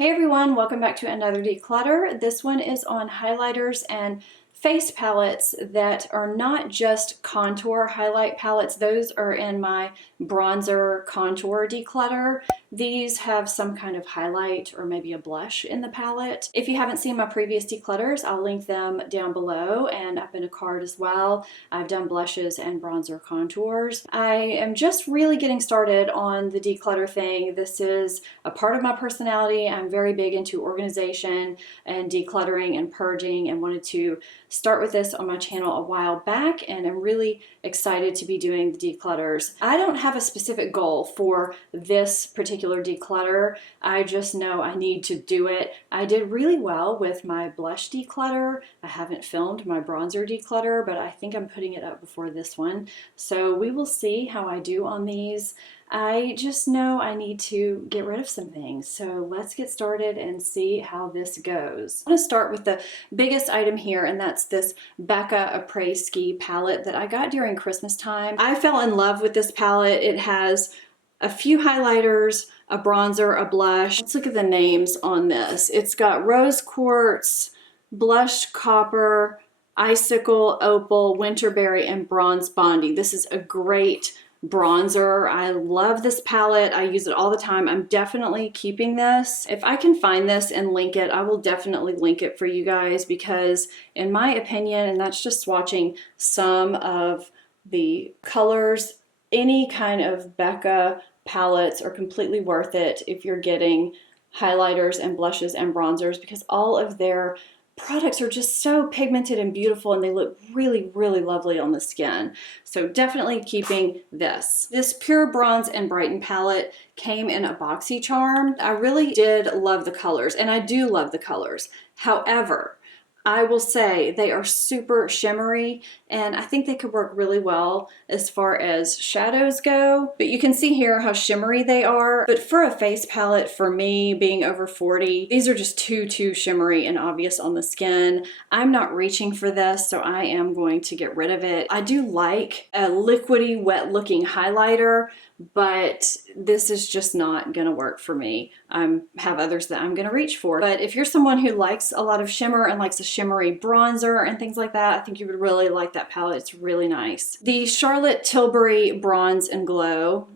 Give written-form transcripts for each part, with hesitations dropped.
Hey everyone, welcome back to another declutter. This one is on highlighters and face palettes that are not just contour highlight palettes. Those are in my bronzer contour declutter. These have some kind of highlight or maybe a blush in the palette. If you haven't seen my previous declutters, I'll link them down below and up in a card as well. I've done blushes and bronzer contours. I am just really getting started on the declutter thing. This is a part of my personality. I'm very big into organization and decluttering and purging, and wanted to start with this on my channel a while back, and I'm really excited to be doing the declutters. I don't have a specific goal for this particular declutter. I just know I need to do it. I did really well with my blush declutter. I haven't filmed my bronzer declutter, but I think I'm putting it up before this one. So we will see how I do on these. I just know I need to get rid of some things. So let's get started and see how this goes. I'm going to start with the biggest item here, and that's this Becca Apres Ski palette that I got during Christmas time. I fell in love with this palette. It has a few highlighters, a bronzer, a blush. Let's look at the names on this. It's got Rose Quartz, Blush Copper, Icicle, Opal, Winterberry, and Bronze Bondi. This is a great bronzer. I love this palette. I use it all the time. I'm definitely keeping this. If I can find this and link it, I will definitely link it for you guys, because in my opinion, and that's just swatching some of the colors, any kind of Becca palettes are completely worth it if you're getting highlighters and blushes and bronzers, because all of their products are just so pigmented and beautiful, and they look really, really lovely on the skin. So definitely keeping this. This Pure Bronze and Brighten palette came in a boxy charm. I really did love the colors, and I do love the colors. However, I will say they are super shimmery, and I think they could work really well as far as shadows go. But you can see here how shimmery they are. But for a face palette, for me being over 40, these are just too shimmery and obvious on the skin. I'm not reaching for this, so I am going to get rid of it. I do like a liquidy, wet looking highlighter, but this is just not gonna work for me. I have others that I'm gonna reach for. But if you're someone who likes a lot of shimmer and likes a shimmery bronzer and things like that, I think you would really like that palette. It's really nice. The Charlotte Tilbury Bronze and Glow,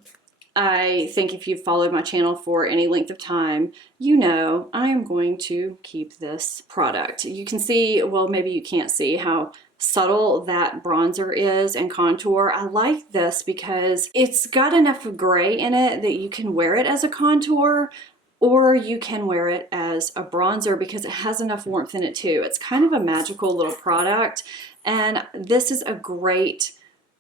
I think if you've followed my channel for any length of time, you know I am going to keep this product. You can see, well, maybe you can't see how subtle that bronzer is and contour. I like this because it's got enough gray in it that you can wear it as a contour, or you can wear it as a bronzer because it has enough warmth in it too. It's kind of a magical little product, and this is a great,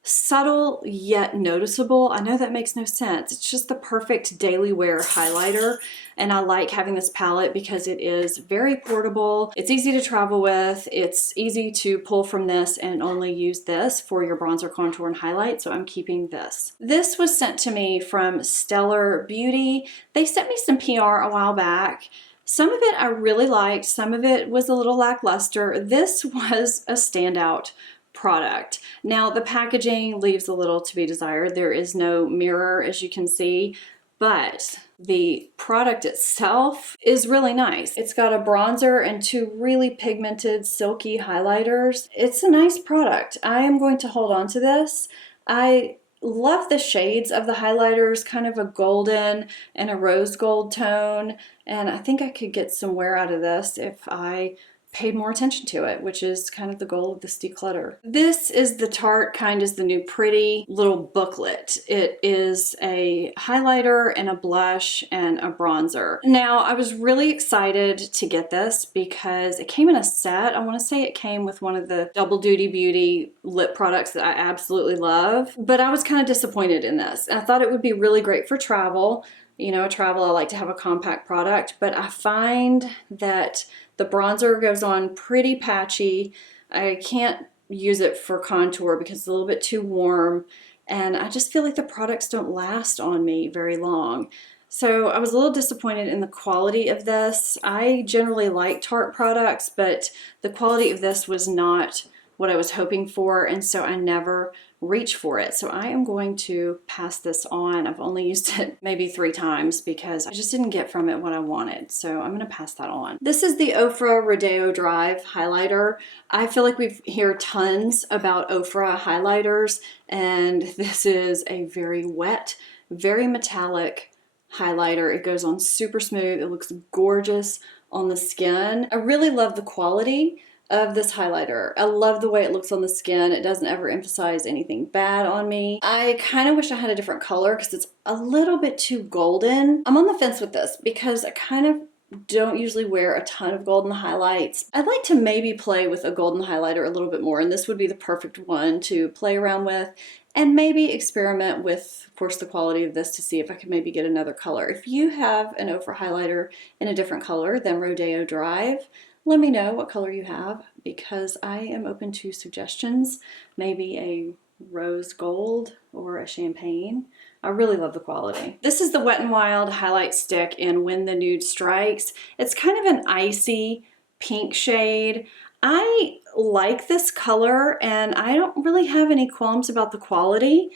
subtle yet noticeable. I know that makes no sense. It's just the perfect daily wear highlighter, and I like having this palette because it is very portable. It's easy to travel with. It's easy to pull from this and only use this for your bronzer, contour, and highlight, so I'm keeping this. This was sent to me from Stellar Beauty. They sent me some PR a while back. Some of it I really liked, some of it was a little lackluster. This was a standout product. Now the packaging leaves a little to be desired. There is no mirror, as you can see, but the product itself is really nice. It's got a bronzer and two really pigmented silky highlighters. It's a nice product. I am going to hold on to this. I love the shades of the highlighters, kind of a golden and a rose gold tone, and I think I could get some wear out of this if I paid more attention to it, which is kind of the goal of this declutter. This is the Tarte Kind is the New Pretty little booklet. It is a highlighter and a blush and a bronzer. Now, I was really excited to get this because it came in a set. I want to say it came with one of the Double Duty Beauty lip products that I absolutely love, but I was kind of disappointed in this. I thought it would be really great for travel. You know, travel, I like to have a compact product, but I find that the bronzer goes on pretty patchy. I can't use it for contour because it's a little bit too warm, and I just feel like the products don't last on me very long. So I was a little disappointed in the quality of this. I generally like Tarte products, but the quality of this was not what I was hoping for, and so I never reach for it. So I am going to pass this on. I've only used it maybe 3 times because I just didn't get from it what I wanted. So I'm gonna pass that on. This is the Ofra Rodeo Drive highlighter. I feel like we hear tons about Ofra highlighters, and this is a very wet, very metallic highlighter. It goes on super smooth. It looks gorgeous on the skin. I really love the quality of this highlighter. I love the way it looks on the skin. It doesn't ever emphasize anything bad on me. I kind of wish I had a different color because it's a little bit too golden. I'm on the fence with this because I kind of don't usually wear a ton of golden highlights. I'd like to maybe play with a golden highlighter a little bit more, and this would be the perfect one to play around with and maybe experiment with, of course, the quality of this to see if I can maybe get another color. If you have an Ofra highlighter in a different color than Rodeo Drive, let me know what color you have because I am open to suggestions. Maybe a rose gold or a champagne. I really love the quality. This is the Wet n Wild highlight stick in When the Nude Strikes. It's kind of an icy pink shade. I like this color and I don't really have any qualms about the quality.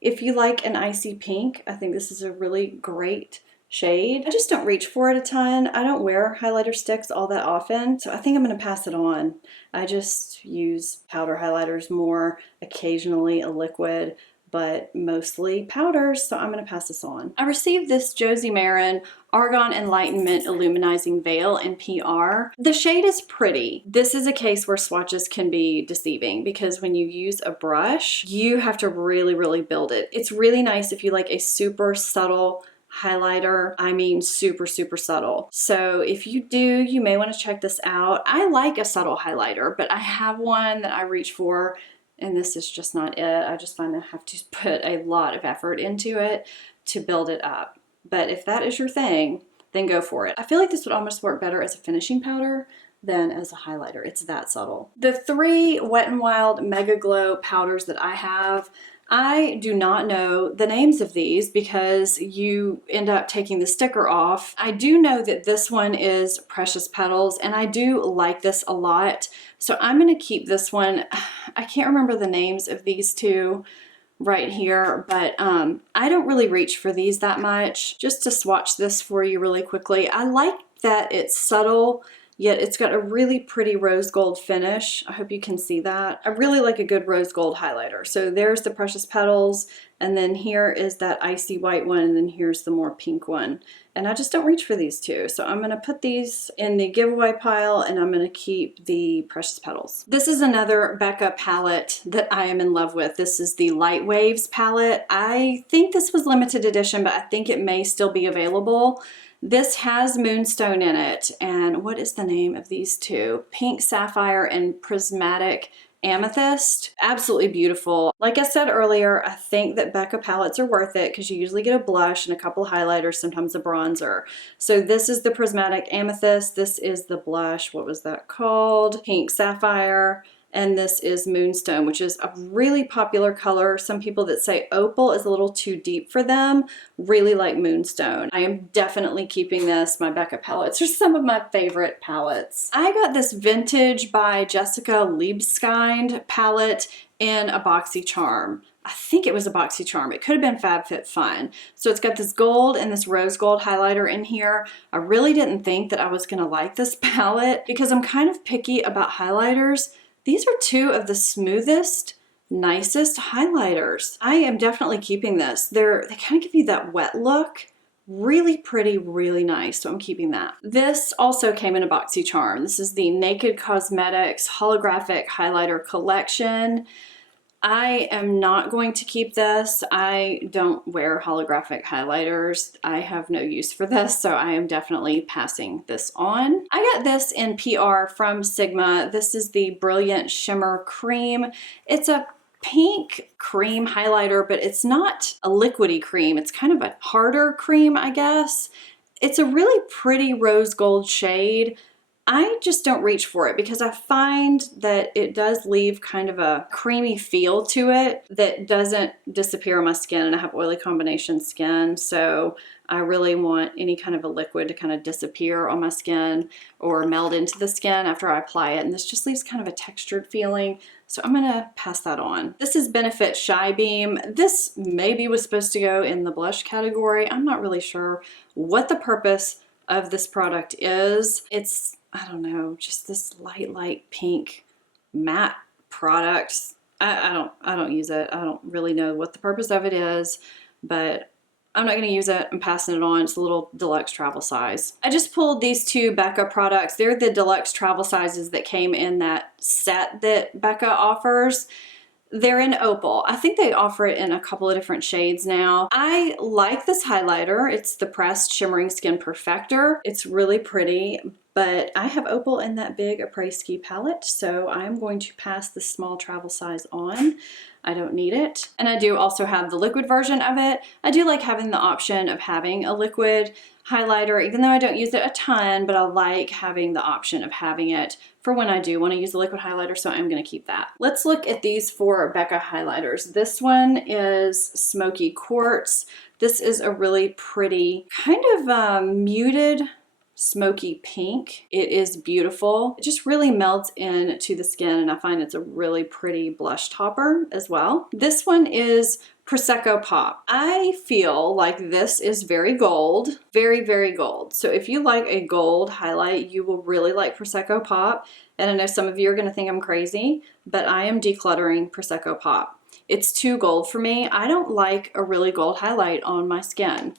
If you like an icy pink, I think this is a really great shade. I just don't reach for it a ton. I don't wear highlighter sticks all that often, so I think I'm going to pass it on. I just use powder highlighters more, occasionally a liquid, but mostly powders, so I'm going to pass this on. I received this Josie Maran Argan Enlightenment Illuminizing Veil in PR. The shade is pretty. This is a case where swatches can be deceiving because when you use a brush, you have to really build it. It's really nice if you like a super subtle highlighter. I mean super subtle. So if you do, you may want to check this out. I like a subtle highlighter, but I have one that I reach for and this is just not it. I just find I have to put a lot of effort into it to build it up. But if that is your thing, then go for it. I feel like this would almost work better as a finishing powder than as a highlighter. It's that subtle. The 3 Wet n Wild Mega Glow powders that I have, I do not know the names of these because you end up taking the sticker off. I do know that this one is Precious Petals and I do like this a lot. So I'm going to keep this one. I can't remember the names of these 2 right here, but I don't really reach for these that much. Just to swatch this for you really quickly, I like that it's subtle, yet it's got a really pretty rose gold finish. I hope you can see that. I really like a good rose gold highlighter. So there's the Precious Petals, and then here is that icy white one, and then here's the more pink one. And I just don't reach for these 2. So I'm gonna put these in the giveaway pile and I'm gonna keep the Precious Petals. This is another Becca palette that I am in love with. This is the Light Waves palette. I think this was limited edition, but I think it may still be available. This has Moonstone in it, and what is the name of these 2? Pink Sapphire and Prismatic Amethyst. Absolutely beautiful. Like I said earlier, I think that Becca palettes are worth it because you usually get a blush and a couple highlighters, sometimes a bronzer. So this is the Prismatic Amethyst. This is the blush. What was that called? Pink Sapphire. And this is Moonstone, which is a really popular color. Some people that say opal is a little too deep for them really like Moonstone. I am definitely keeping this. My Becca palettes are some of my favorite palettes. I got this Vintage by Jessica Liebskind palette in a BoxyCharm. I think it was a BoxyCharm. It could have been FabFitFun. So it's got this gold and this rose gold highlighter in here. I really didn't think that I was gonna like this palette because I'm kind of picky about highlighters. These are 2 of the smoothest, nicest highlighters. I am definitely keeping this. They kind of give you that wet look. Really pretty, really nice, so I'm keeping that. This also came in a BoxyCharm. This is the Naked Cosmetics Holographic Highlighter Collection. I am not going to keep this. I don't wear holographic highlighters. I have no use for this, so I am definitely passing this on. I got this in PR from Sigma. This is the Brilliant Shimmer Cream. It's a pink cream highlighter, but it's not a liquidy cream. It's kind of a harder cream, I guess. It's a really pretty rose gold shade. I just don't reach for it because I find that it does leave kind of a creamy feel to it that doesn't disappear on my skin, and I have oily combination skin, so I really want any kind of a liquid to kind of disappear on my skin or meld into the skin after I apply it, and this just leaves kind of a textured feeling. So I'm gonna pass that on. This is Benefit Shy Beam. This maybe was supposed to go in the blush category. I'm not really sure what the purpose of this product is. It's, I don't know, just this light pink matte product. I don't use it. I don't really know what the purpose of it is, but I'm not going to use it. I'm passing it on. It's a little deluxe travel size. I just pulled these two Becca products. They're the deluxe travel sizes that came in that set that Becca offers. They're in Opal. I think they offer it in a couple of different shades now. I like this highlighter. It's the Pressed Shimmering Skin Perfector. It's really pretty, but I have Opal in that big Apres Ski palette, so I'm going to pass the small travel size on. I don't need it. And I do also have the liquid version of it. I do like having the option of having a liquid highlighter, even though I don't use it a ton, but I like having the option of having it for when I do want to use a liquid highlighter, so I'm going to keep that. Let's look at these four Becca highlighters. This one is Smoky Quartz. This is a really pretty, kind of muted smoky pink. It is beautiful. It just really melts into the skin, and I find it's a really pretty blush topper as well. This one is Prosecco Pop. I feel like this is very gold, very gold. So if you like a gold highlight, you will really like Prosecco Pop. And I know some of you are gonna think I'm crazy, but I am decluttering Prosecco Pop. It's too gold for me. I don't like a really gold highlight on my skin,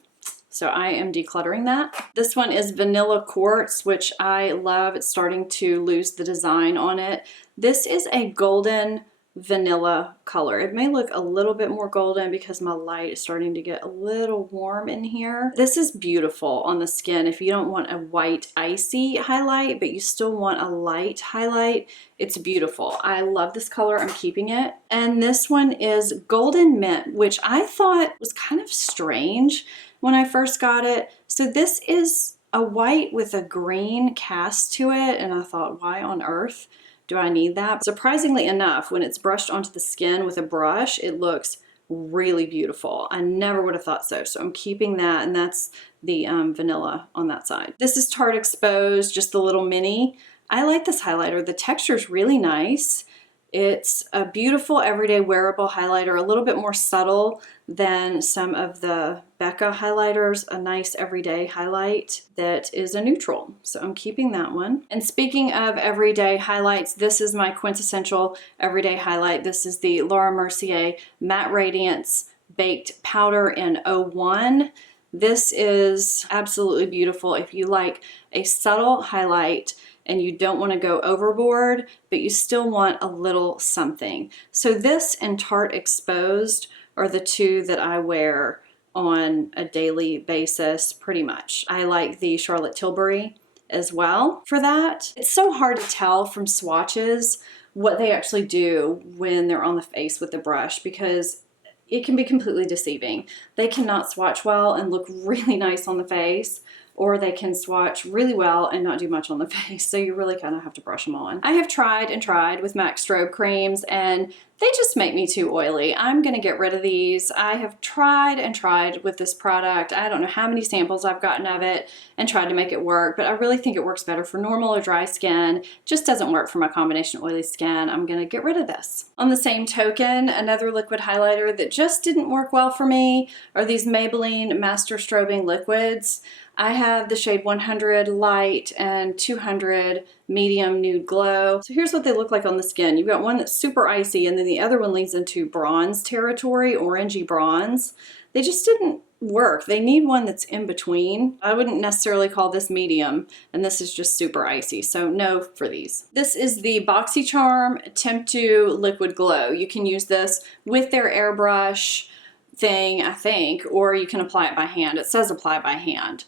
so I am decluttering that. This one is Vanilla Quartz, which I love. It's starting to lose the design on it. This is a golden vanilla color. It may look a little bit more golden because my light is starting to get a little warm in here. This is beautiful on the skin. If you don't want a white icy highlight, but you still want a light highlight, it's beautiful. I love this color. I'm keeping it. And this one is Golden Mint, which I thought was kind of strange when I first got it. So this is a white with a green cast to it, and I thought, why on earth do I need that? Surprisingly enough, when it's brushed onto the skin with a brush, it looks really beautiful. I never would have thought so. So I'm keeping that, and that's the vanilla on that side. This is Tarte Exposed, just the little mini. I like this highlighter. The texture is really nice. It's a beautiful everyday wearable highlighter, a little bit more subtle than some of the Becca highlighters, a nice everyday highlight that is a neutral. So I'm keeping that one. And speaking of everyday highlights, this is my quintessential everyday highlight. This is the Laura Mercier Matte Radiance Baked Powder in 01. This is absolutely beautiful. If you like a subtle highlight and you don't want to go overboard, but you still want a little something. So this and Tarte Exposed are the two that I wear on a daily basis, pretty much. I like the Charlotte Tilbury as well for that. It's so hard to tell from swatches what they actually do when they're on the face with the brush, because it can be completely deceiving. They cannot swatch well and look really nice on the face, or they can swatch really well and not do much on the face. So you really kind of have to brush them on. I have tried and tried with MAC strobe creams, and they just make me too oily. I'm gonna get rid of these. I have tried and tried with this product. I don't know how many samples I've gotten of it and tried to make it work, but I really think it works better for normal or dry skin. Just doesn't work for my combination oily skin. I'm gonna get rid of this. On the same token, another liquid highlighter that just didn't work well for me are these Maybelline Master Strobing liquids. I have the shade 100 Light and 200 Medium Nude Glow. So here's what they look like on the skin. You've got one that's super icy, and then the other one leads into bronze territory, orangey bronze. They just didn't work. They need one that's in between. I wouldn't necessarily call this medium, and this is just super icy, so no for these. This is the BoxyCharm Temptu Liquid Glow. You can use this with their airbrush thing, I think, or you can apply it by hand. It says apply by hand.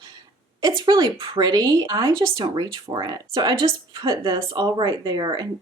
It's really pretty. I just don't reach for it. So I just put this all right there, and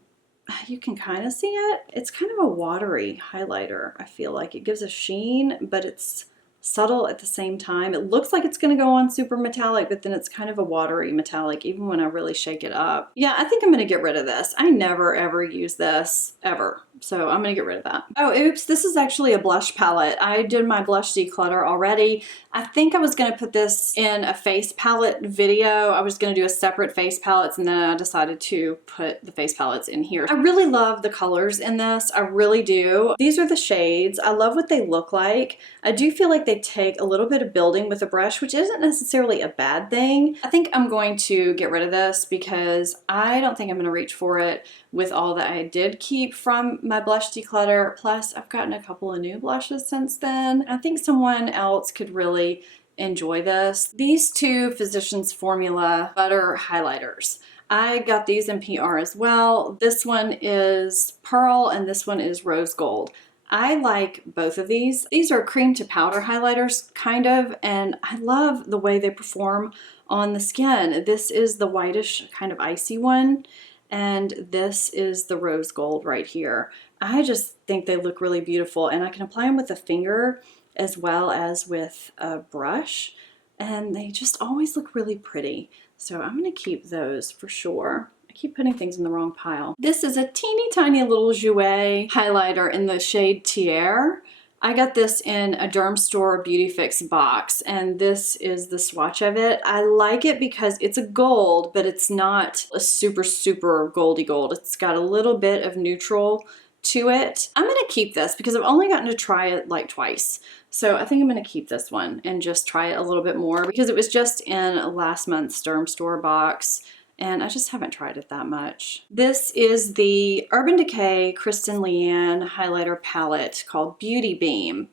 you can kind of see it. It's kind of a watery highlighter. I feel like it gives a sheen, but it's subtle at the same time. It looks like it's going to go on super metallic, but then it's kind of a watery metallic even when I really shake it up. Yeah, I think I'm going to get rid of this. I never ever use this ever. So I'm going to get rid of that. Oh, oops, this is actually a blush palette. I did my blush declutter already. I think I was going to put this in a face palette video. I was going to do a separate face palettes, and then I decided to put the face palettes in here. I really love the colors in this. I really do. These are the shades. I love what they look like. I do feel like they take a little bit of building with a brush, which isn't necessarily a bad thing. I think I'm going to get rid of this because I don't think I'm going to reach for it with all that I did keep from my blush declutter. Plus, I've gotten a couple of new blushes since then. I think someone else could really enjoy this. These two Physicians Formula Butter Highlighters. I got these in PR as well. This one is Pearl and this one is Rose Gold. I like both of these. These are cream to powder highlighters, kind of, and I love the way they perform on the skin. This is the whitish, kind of icy one, and this is the Rose Gold right here. I just think they look really beautiful, and I can apply them with a finger as well as with a brush, and they just always look really pretty. So I'm going to keep those for sure. I keep putting things in the wrong pile. This is a teeny tiny little Jouer highlighter in the shade Tier. I got this in a Drugstore Beauty Fix box, and this is the swatch of it. I like it because it's a gold, but it's not a super, super goldy gold. It's got a little bit of neutral to it. I'm going to keep this because I've only gotten to try it like twice. So I think I'm going to keep this one and just try it a little bit more because it was just in last month's Drugstore box, and I just haven't tried it that much. This is the Urban Decay Kristen Leanne highlighter palette called Beauty Beam.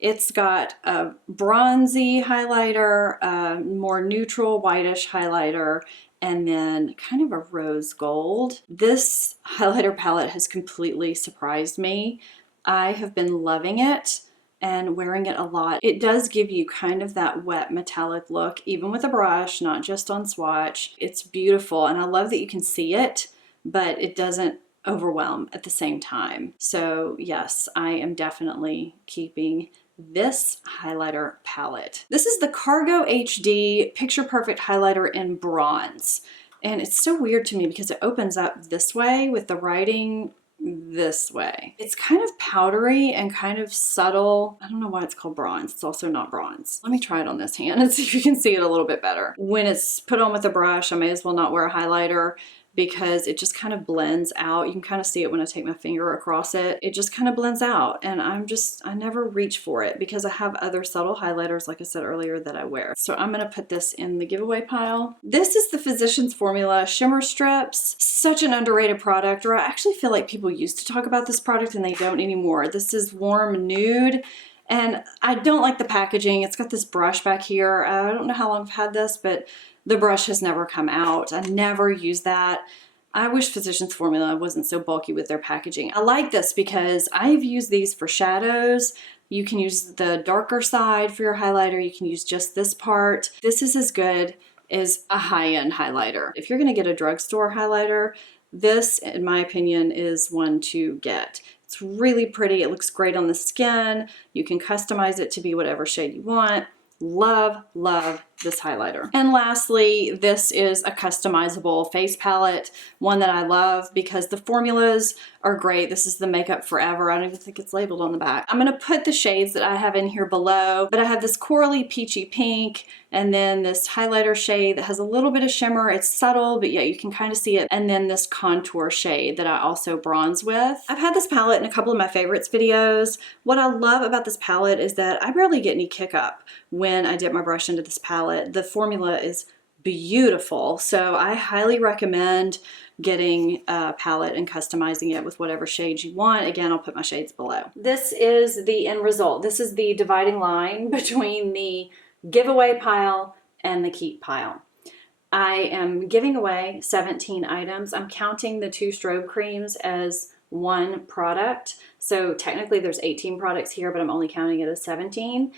It's got a bronzy highlighter, a more neutral whitish highlighter, and then kind of a rose gold. This highlighter palette has completely surprised me. I have been loving it and wearing it a lot. It does give you kind of that wet metallic look, even with a brush, not just on swatch. It's beautiful, and I love that you can see it, but it doesn't overwhelm at the same time. So yes, I am definitely keeping this highlighter palette. This is the Cargo HD Picture Perfect highlighter in bronze. And it's so weird to me because it opens up this way with the writing this way. It's kind of powdery and kind of subtle. I don't know why it's called bronze. It's also not bronze. Let me try it on this hand and see if you can see it a little bit better. When it's put on with a brush, I may as well not wear a highlighter because it just kind of blends out. You can kind of see it when I take my finger across it. It just kind of blends out, and I never reach for it because I have other subtle highlighters, like I said earlier, that I wear. So I'm gonna put this in the giveaway pile. This is the Physicians Formula Shimmer Strips. Such an underrated product, or I actually feel like people used to talk about this product and they don't anymore. This is Warm Nude. And I don't like the packaging. It's got this brush back here. I don't know how long I've had this, but the brush has never come out. I never use that. I wish Physicians Formula wasn't so bulky with their packaging. I like this because I've used these for shadows. You can use the darker side for your highlighter. You can use just this part. This is as good as a high-end highlighter. If you're gonna get a drugstore highlighter, this, in my opinion, is one to get. It's really pretty. It looks great on the skin. You can customize it to be whatever shade you want. Love, love this highlighter. And lastly, this is a customizable face palette, one that I love because the formulas are great. This is the Makeup Forever. I don't even think it's labeled on the back. I'm gonna put the shades that I have in here below, but I have this corally peachy pink and then this highlighter shade that has a little bit of shimmer. It's subtle, but yeah, you can kind of see it. And then this contour shade that I also bronze with. I've had this palette in a couple of my favorites videos. What I love about this palette is that I barely get any kick up when I dip my brush into this palette. The formula is beautiful, so I highly recommend getting a palette and customizing it with whatever shades you want. Again, I'll put my shades below. This is the end result. This is the dividing line between the giveaway pile and the keep pile. I am giving away 17 items. I'm counting the 2 strobe creams as one product, so technically there's 18 products here, but I'm only counting it as 17.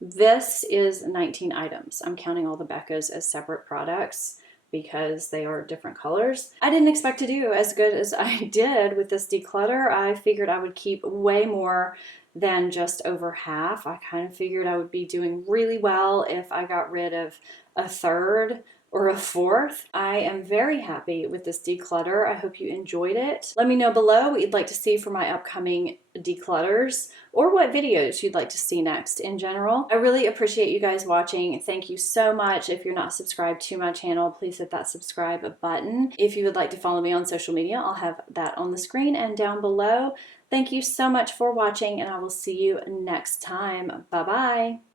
This is 19 items. I'm counting all the Beccas as separate products because they are different colors. I didn't expect to do as good as I did with this declutter. I figured I would keep way more than just over half. I kind of figured I would be doing really well if I got rid of a third or a fourth. I am very happy with this declutter. I hope you enjoyed it. Let me know below what you'd like to see for my upcoming declutters or what videos you'd like to see next in general. I really appreciate you guys watching. Thank you so much. If you're not subscribed to my channel, please hit that subscribe button. If you would like to follow me on social media, I'll have that on the screen and down below. Thank you so much for watching, and I will see you next time. Bye-bye.